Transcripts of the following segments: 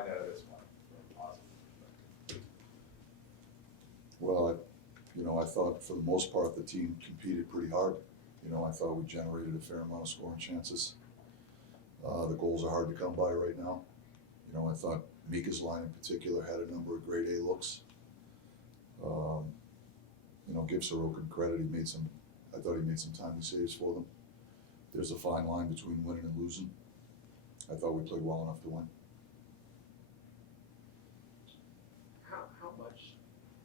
find out of this one from a positive perspective? Well, I thought for the most part the team competed pretty hard. I thought we generated a fair amount of scoring chances. The goals are hard to come by right now. I thought Mika's line in particular had a number of grade A looks. Give Sorokin credit. I thought he made some timely saves for them. There's a fine line between winning and losing. I thought we played well enough to win. How much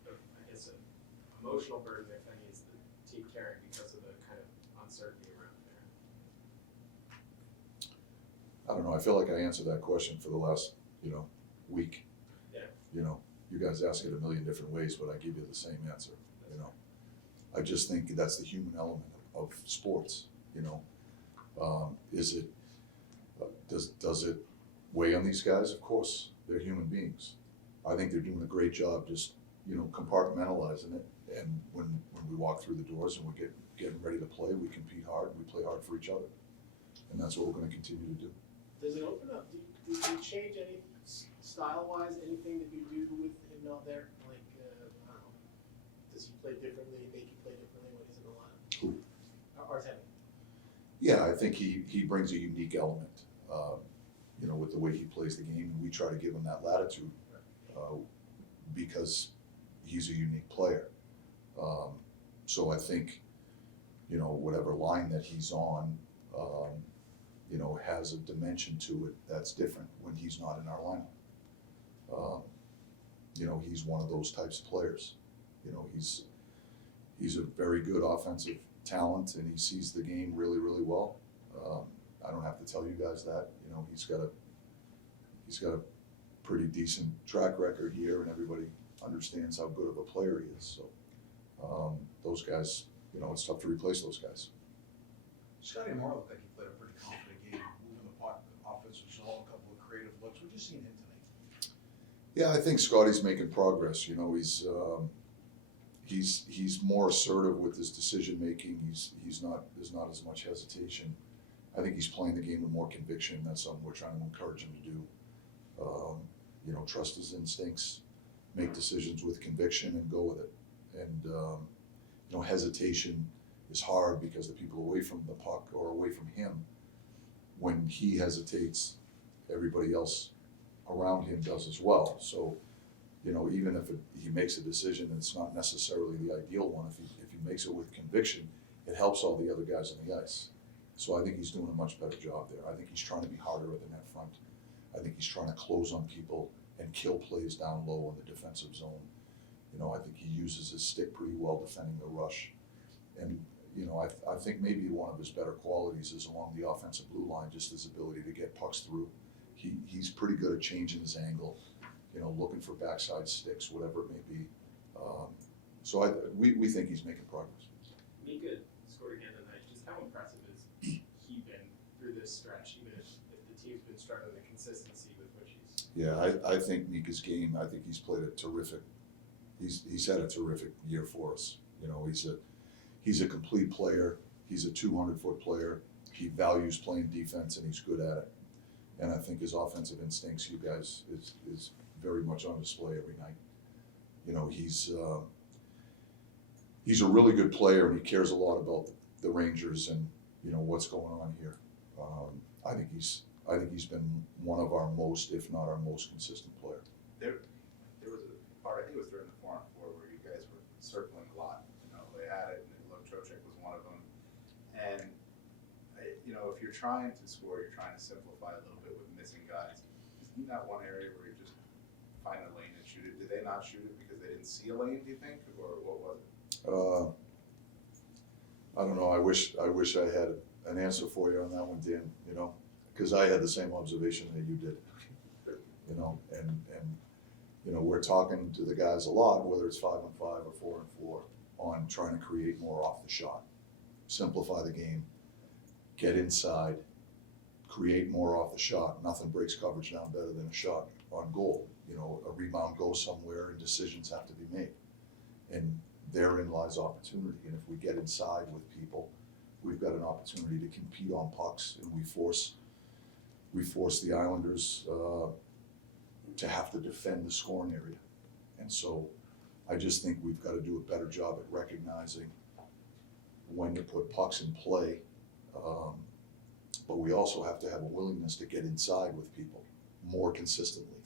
of, I guess, an emotional burden, if any, is the team carrying because of the kind of uncertainty around there? I don't know. I feel like I answered that question for the last, week. Yeah. You guys ask it a million different ways, but I give you the same answer. I just think that's the human element of sports. Is it does it weigh on these guys? Of course, they're human beings. I think they're doing a great job just compartmentalizing it. And when we walk through the doors and we're getting ready to play, we compete hard. We play hard for each other, and that's what we're going to continue to do. Does it open up? Do you change any style-wise? Anything that you do with him out there? Like I don't know. Does he play differently? Make you play differently when he's in the lineup? Who? Artemi. Yeah, I think he brings a unique element, with the way he plays the game, and we try to give him that latitude because he's a unique player. So I think, whatever line that he's on, has a dimension to it that's different when he's not in our lineup. He's one of those types of players. He's a very good offensive talent, and he sees the game really, really well. I don't have to tell you guys that. He's got a pretty decent track record here, and everybody understands how good of a player he is. So those guys, it's tough to replace those guys. Scotty Moore looked like he played a pretty confident game, moving the puck, the offense was all a couple of creative looks. What did you see in him tonight? Yeah, I think Scotty's making progress. He's more assertive with his decision making. There's not as much hesitation. I think he's playing the game with more conviction. That's something we're trying to encourage him to do. Trust his instincts, make decisions with conviction, and go with it. And hesitation is hard because the people away from the puck or away from him, when he hesitates, everybody else around him does as well. So, even if he makes a decision and it's not necessarily the ideal one, if he makes it with conviction, it helps all the other guys on the ice. So I think he's doing a much better job there. I think he's trying to be harder at the net front. I think he's trying to close on people and kill plays down low in the defensive zone. I think he uses his stick pretty well defending the rush. And, I think maybe one of his better qualities is along the offensive blue line, just his ability to get pucks through. He's pretty good at changing his angle, looking for backside sticks, whatever it may be. So we think he's making progress. Mika scored again tonight. Just how impressive has he been through this stretch, even if the team's been struggling with the consistency with which he's... Yeah, I think Mika's game, I think he's played a terrific, he's had a terrific year for us. He's a complete player. He's a 200-foot player. He values playing defense, and he's good at it. And I think his offensive instincts, you guys, is very much on display every night. He's a really good player, and he cares a lot about the Rangers and what's going on here. I think he's been one of our most, if not our most consistent player. There was a part, I think it was during the 4-on-4, where you guys were circling a lot. They had it, and it looked Trocheck was one of them. And if you're trying to score, you're trying to simplify a little bit with missing guys. Isn't that one area where you just find a lane and shoot it? Did they not shoot it because they didn't see a lane, do you think, or what was it? I don't know. I wish I had an answer for you on that one, Dan. Because I had the same observation that you did. And we're talking to the guys a lot, whether it's 5-on-5 or 4-on-4, on trying to create more off the shot, simplify the game, get inside, create more off the shot. Nothing breaks coverage down better than a shot on goal. A rebound goes somewhere and decisions have to be made. And therein lies opportunity. And if we get inside with people, we've got an opportunity to compete on pucks, and we force the Islanders, to have to defend the scoring area. And so I just think we've got to do a better job at recognizing when to put pucks in play. But we also have to have a willingness to get inside with people more consistently.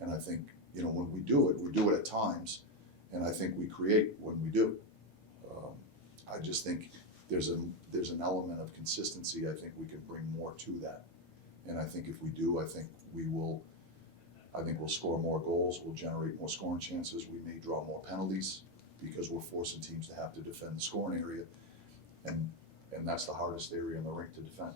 And I think, you know, when we do it at times, and I think we create when we do. I just think there's an element of consistency I think we can bring more to that. And I think if we do, I think we'll score more goals, we'll generate more scoring chances, we may draw more penalties because we're forcing teams to have to defend the scoring area. And that's the hardest area in the rink to defend.